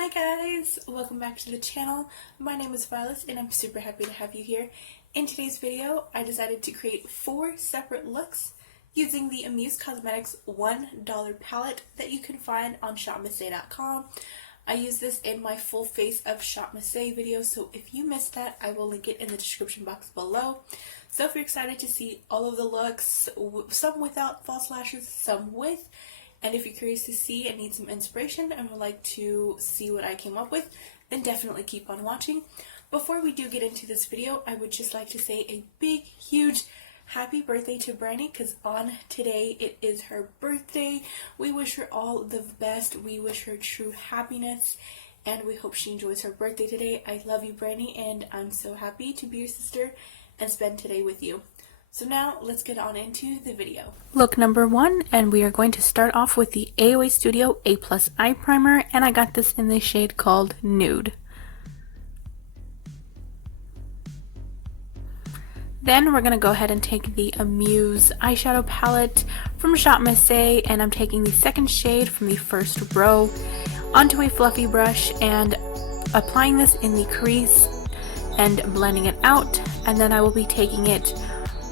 Hi guys, welcome back to the channel. My name is Violet and I'm super happy to have you here. In today's video, I decided to create 4 separate looks using the Amuse Cosmetics $1 palette that you can find on ShopMissa.com. I use this in my full face of ShopMissa video, so if you missed that, I will link it in the description box below. So if you're excited to see all of the looks, some without false lashes, some with, and if you're curious to see and need some inspiration and would like to see what I came up with, then definitely keep on watching. Before we do get into this video, I would just like to say a big, huge happy birthday to Brandy, because on today it is her birthday. We wish her all the best. We wish her true happiness, and we hope she enjoys her birthday today. I love you, Brandy, and I'm so happy to be your sister and spend today with you. So now let's get on into the video. Look number 1, and we are going to start off with the AOA Studio A+ Eye Primer, and I got this in the shade called Nude. Then we're going to go ahead and take the Amuse Eyeshadow palette from ShopMissa, and I'm taking the second shade from the first row onto a fluffy brush and applying this in the crease and blending it out, and then I will be taking it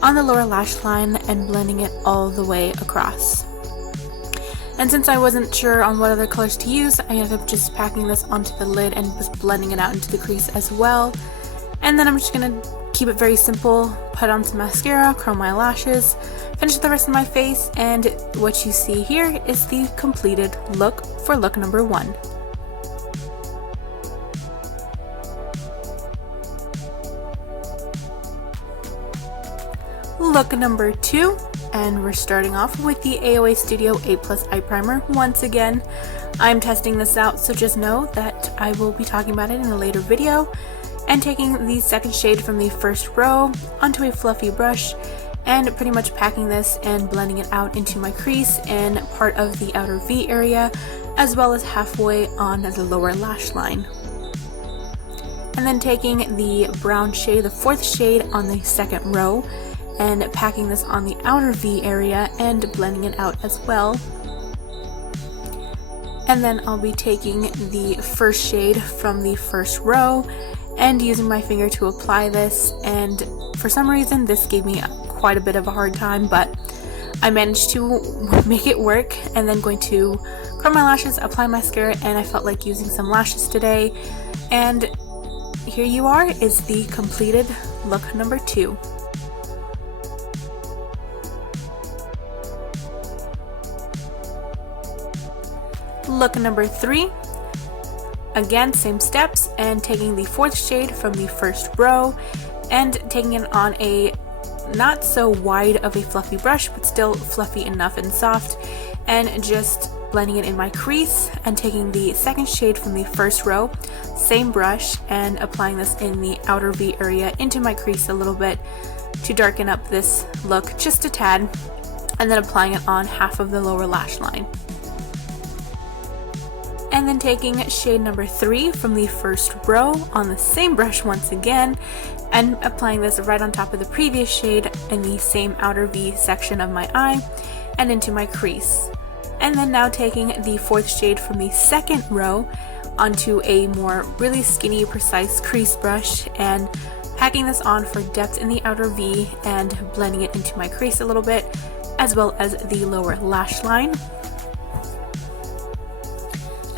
on the lower lash line and blending it all the way across. And since I wasn't sure on what other colors to use, I ended up just packing this onto the lid and just blending it out into the crease as well. And then I'm just going to keep it very simple, put on some mascara, curl my lashes, finish the rest of my face, and what you see here is the completed look for look number 1. Look number 2, and we're starting off with the AOA Studio A+ Eye Primer. Once again, I'm testing this out, so just know that I will be talking about it in a later video. And taking the second shade from the first row onto a fluffy brush and pretty much packing this and blending it out into my crease and part of the outer V area, as well as halfway on the lower lash line. And then taking the brown shade, the 4th shade on the second row, and packing this on the outer V area and blending it out as well. And then I'll be taking the first shade from the first row and using my finger to apply this, and for some reason this gave me quite a bit of a hard time, but I managed to make it work. And then going to curl my lashes, apply mascara, and I felt like using some lashes today, and here you are is the completed look number 2. Look number 3, again same steps, and taking the 4th shade from the first row and taking it on a not so wide of a fluffy brush, but still fluffy enough and soft, and just blending it in my crease, and taking the second shade from the first row, same brush, and applying this in the outer V area into my crease a little bit to darken up this look just a tad, and then applying it on half of the lower lash line. And then taking shade number 3 from the first row on the same brush once again, and applying this right on top of the previous shade in the same outer V section of my eye and into my crease. And then now taking the 4th shade from the second row onto a more really skinny, precise crease brush and packing this on for depth in the outer V and blending it into my crease a little bit, as well as the lower lash line.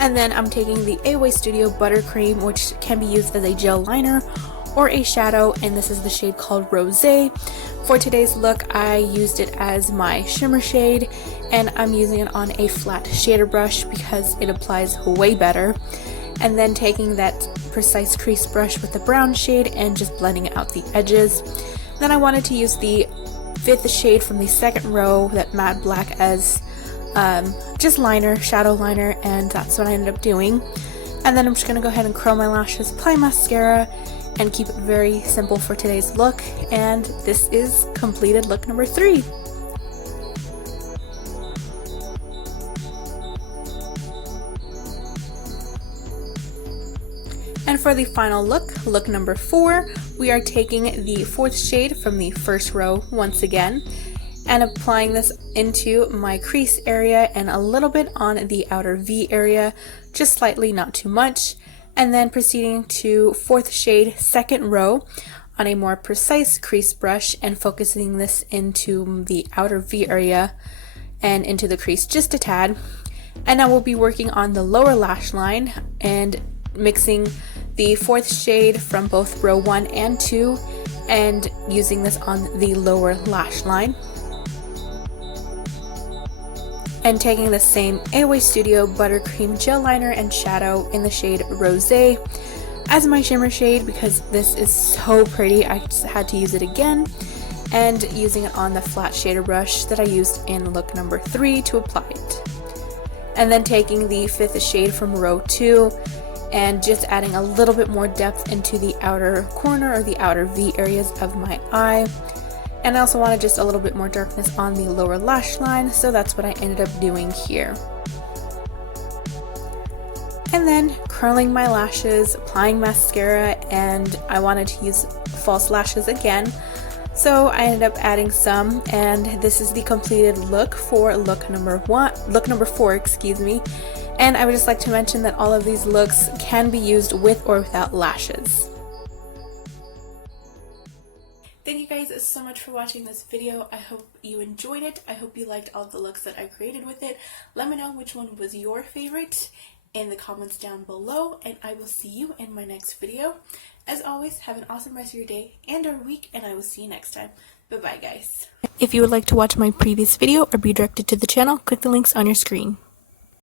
And then I'm taking the AOA Studio Buttercream, which can be used as a gel liner or a shadow, and this is the shade called Rosé. For today's look, I used it as my shimmer shade, and I'm using it on a flat shader brush because it applies way better. And then taking that precise crease brush with the brown shade and just blending out the edges. Then I wanted to use the 5th shade from the second row, that matte black, as just liner, shadow liner, and that's what I ended up doing. And then I'm just going to go ahead and curl my lashes, apply mascara, and keep it very simple for today's look. And this is completed look number 3. And for the final look, look number 4, we are taking the 4th shade from the first row once again, and applying this into my crease area and a little bit on the outer V area, just slightly, not too much. And then proceeding to 4th shade, 2nd row on a more precise crease brush and focusing this into the outer V area and into the crease just a tad. And now we'll be working on the lower lash line and mixing the 4th shade from both row 1 and 2 and using this on the lower lash line. And taking the same AOA Studio Buttercream Gel Liner and Shadow in the shade Rosé as my shimmer shade because this is so pretty. I just had to use it again, and using it on the flat shader brush that I used in look number 3 to apply it. And then taking the 5th shade from row 2 and just adding a little bit more depth into the outer corner or the outer V areas of my eye. And I also wanted just a little bit more darkness on the lower lash line, so that's what I ended up doing here. And then curling my lashes, applying mascara, and I wanted to use false lashes again. So I ended up adding some, and this is the completed look for look number 4, excuse me. And I would just like to mention that all of these looks can be used with or without lashes. Thank you guys so much for watching this video. I hope you enjoyed it. I hope you liked all the looks that I created with it. Let me know which one was your favorite in the comments down below, and I will see you in my next video. As always, have an awesome rest of your day and or week, and I will see you next time. Bye bye guys. If you would like to watch my previous video or be directed to the channel, click the links on your screen.